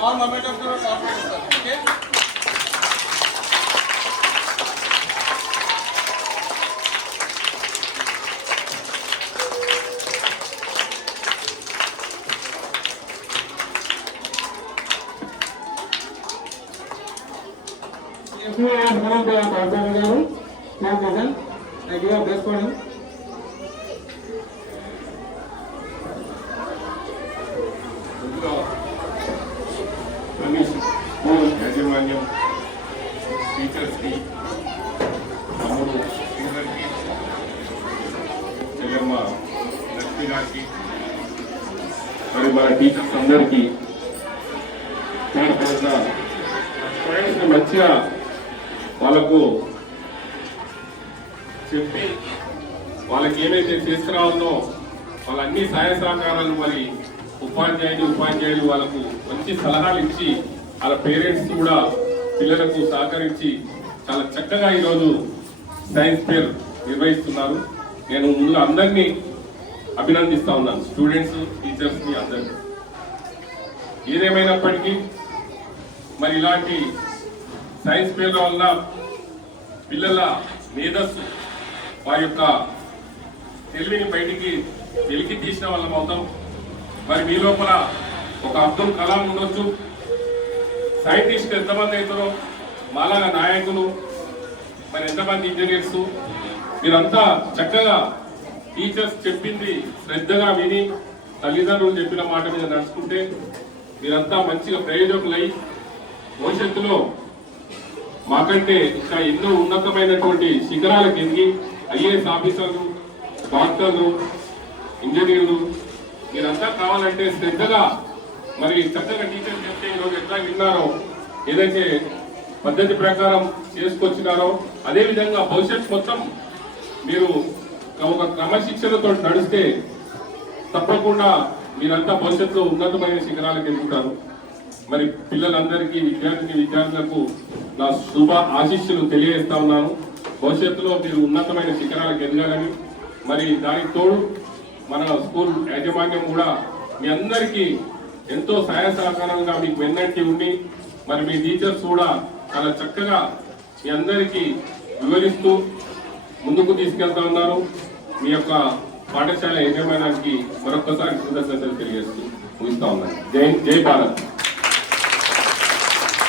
small moment of your confidence, sir. Okay? I give a best for him. యాజమాన్యం టీచర్స్కి తమ్ముడు శ్రీధర్కి చెల్లెమ్మ లక్ష్మి గారికి మరి మన టీచర్స్ అందరికీ స్టూడెంట్స్ని మంచిగా వాళ్ళకు చెప్పి వాళ్ళకి ఏమైతే తీసుకురావాలో వాళ్ళ అన్ని సహాయ సహకారాలు మరి ఉపాధ్యాయులు వాళ్ళకు మంచి సలహాలు ఇచ్చి వాళ్ళ పేరెంట్స్ కూడా పిల్లలకు సహకరించి చాలా చక్కగా ఈరోజు సైన్స్ ఫేర్ నిర్వహిస్తున్నారు. నేను ముందు అందరినీ అభినందిస్తా ఉన్నాను, స్టూడెంట్స్, టీచర్స్ని అందరినీ. ఏదేమైనప్పటికీ మరి ఇలాంటి సైన్స్ ఫేర్ల వల్ల పిల్లల మేధస్సు వారి యొక్క తెలివిని బయటికి వెలికి తీసిన వాళ్ళం అవుతాం. మరి మీ లోపల ఒక అబ్దుల్ కలాం ఉండొచ్చు, సైంటిస్ట్ ఎంతమంది అవుతారో మాలాగా నాయకులు, మరి ఎంతమంది ఇంజనీర్స్, మీరంతా చక్కగా టీచర్స్ చెప్పింది శ్రద్ధగా విని తల్లిదండ్రులు చెప్పిన మాట మీద నడుచుకుంటే మీరంతా మంచిగా ప్రయోజకులై భవిష్యత్తులో మాకంటే ఇంకా ఎన్నో ఉన్నతమైనటువంటి శిఖరాలకు ఎదిగి ఐఏఎస్ ఆఫీసర్లు, డాక్టర్లు, ఇంజనీర్లు మీరంతా కావాలంటే శ్రద్ధగా మరి చక్కగా టీచర్ చెప్తే ఈరోజు ఎట్లా విన్నారో, ఏదైతే పద్ధతి ప్రకారం చేసుకొచ్చినారో అదేవిధంగా భవిష్యత్తు మొత్తం మీరు ఒక క్రమశిక్షణతో నడిస్తే తప్పకుండా మీరంతా భవిష్యత్తులో ఉన్నతమైన శిఖరాలకు ఎదుగుతారు. మరి పిల్లలందరికీ విద్యార్థులకు నా శుభ ఆశీస్సులు తెలియజేస్తా ఉన్నాను. భవిష్యత్తులో మీరు ఉన్నతమైన శిఖరాలకు ఎదగాలని, మరి దానికి తోడు మన స్కూల్ యాజమాన్యం కూడా మీ అందరికీ ఎంతో సహాయ సహకారంగా మీకు వెన్నంటి ఉండి మరి మీ టీచర్స్ కూడా చాలా చక్కగా మీ అందరికీ వివరిస్తూ ముందుకు తీసుకెళ్తా ఉన్నారు. మీ యొక్క పాఠశాల యజమానానికి మరొకసారి కృతజ్ఞతలు తెలియజేస్తూ ముగిస్తా ఉన్నాను. జై భారత్.